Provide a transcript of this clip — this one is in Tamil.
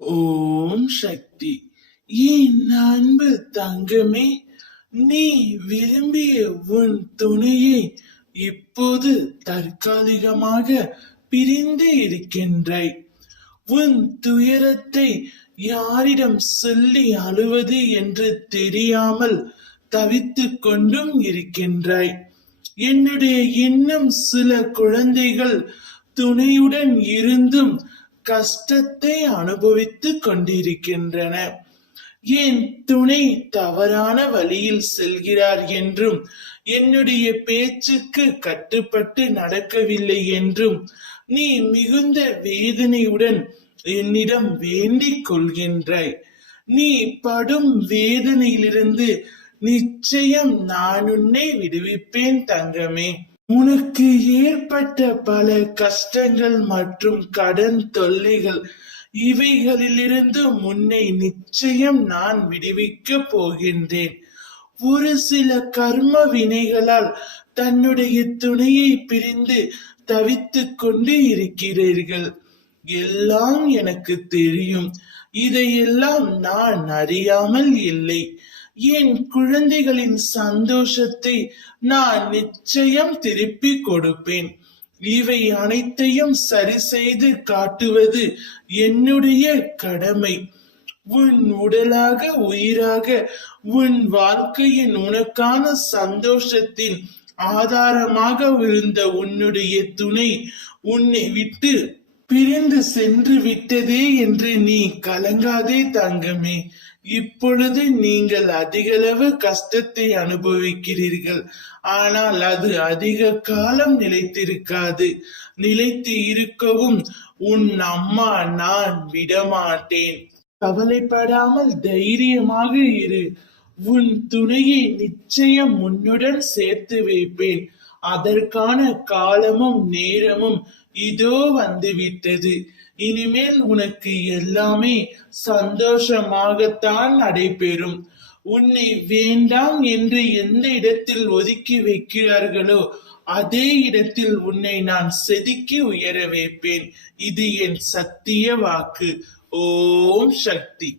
ஓம் சக்தி. என் அன்பு தங்கமே, நீ விரும்பிய உன் துணையை இப்போது தற்காலிகமாக பிரிந்து இருக்கின்றாய். உன் துயரத்தை யாரிடம் சொல்லி அழுவது என்று தெரியாமல் தவித்துக் கொண்டும் இருக்கின்றாய். என்னுடைய இன்னும் சில குழந்தைகள் துணையுடன் இருந்தும் கஷ்டத்தை அனுபவித்துக் கொண்டிருக்கின்றன. என் துணை தவறான வழியில் செல்கிறார் என்றும் என்னுடைய பேச்சுக்கு கட்டுப்பட்டு நடக்கவில்லை என்றும் நீ மிகுந்த வேதனையுடன் என்னிடம் வேண்டிக் கொள்கின்றாய். நீ படும் வேதனையிலிருந்து நிச்சயம் நான் உன்னை விடுவிப்பேன் தங்கமே. உனக்கு ஏற்பட்ட பல கஷ்டங்கள் மற்றும் கடன் தொல்லைகள், இவைகளிலிருந்து உன்னை நிச்சயம் நான் விடுவிக்க போகின்றேன். ஒரு சில கர்ம வினைகளால் தன்னுடைய துணையை பிரிந்து தவித்துக் கொண்டு இருக்கிறீர்கள். எல்லாம் எனக்கு தெரியும். இதையெல்லாம் நான் அறியாமல் இல்லை. என் குழந்தைகளின் சந்தோஷத்தை நான் நிச்சயம் திருப்பி கொடுப்பேன். இவை அனைத்தையும் சரி செய்து காட்டுவது என்னுடைய கடமை. உன் உடலாக உயிராக உன் வாழ்க்கையின் உனக்கான சந்தோஷத்தின் ஆதாரமாக இருந்த உன்னுடைய துணை உன்னை விட்டு பிரிந்து சென்று விட்டதே என்று நீ கலங்காதே தங்கமே. இப்பொழுது நீங்கள் அதிகளவு கஷ்டத்தை அனுபவிக்கிறீர்கள். ஆனால் அது அதிக காலம் நிலைத்திருக்காது. நிலைத்து இருக்கவும் உன் அம்மா நான் விடமாட்டேன். கவலைப்படாமல் தைரியமாக இரு. உன் துணையை நிச்சயம் உன்னுடன் சேர்த்து வைப்பேன். அதற்கான காலமும் நேரமும் இதோ வந்துவிட்டது. இனிமேல் உனக்கு எல்லாமே சந்தோஷமாகத்தான் நடைபெறும். உன்னை வேண்டாம் என்று எந்த இடத்தில் ஒதுக்கி வைக்கிறார்களோ அதே இடத்தில் உன்னை நான் செதுக்கி உயர வைப்பேன். இது என் சத்திய வாக்கு. ஓம் சக்தி.